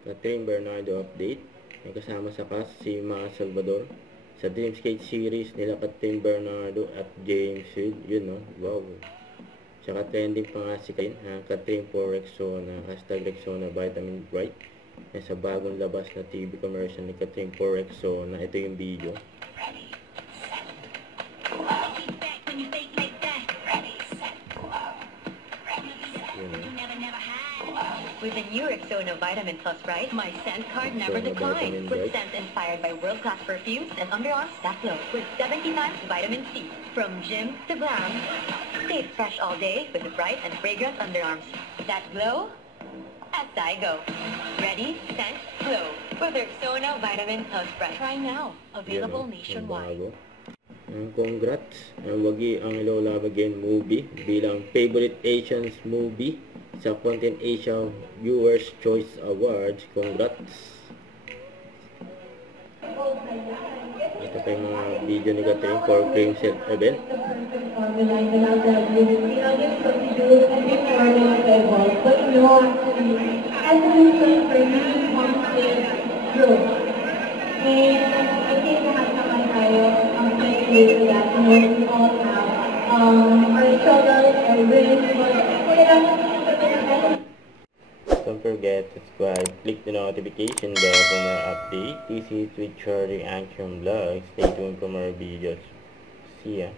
Catherine Bernardo update. May kasama sa cast si Ma Salvador. Sa Dreamscape series nila Catherine Bernardo at James Hill. Yun, no? Wow. Tsaka trending pa nga si Catherine for Rexona. Hashtag Rexona Vitamin Bright. Sa bagong labas na TV commercial ni Catherine for Rexona. Ito yung video. With the new Rexona Vitamin Plus Bright, my scent card never declines. With scent inspired by world-class perfumes and underarms that glow. With 70 times vitamin C. From gym to glam. Stay fresh all day with the bright and fragrant underarms. That glow, as I go. Ready, scent, glow. With Rexona Vitamin Plus Bright. Try now. Available nationwide. Congrats, Wagi ang Lola Again movie bilang favorite Asians movie sa Content Asia Viewers Choice Awards. Congrats. Ito pa yung mga video ni Catherine for Cream Set event. Don't forget to subscribe, click the notification bell for more updates. This is with Charlie Action Vlog. Stay tuned for more videos. See ya.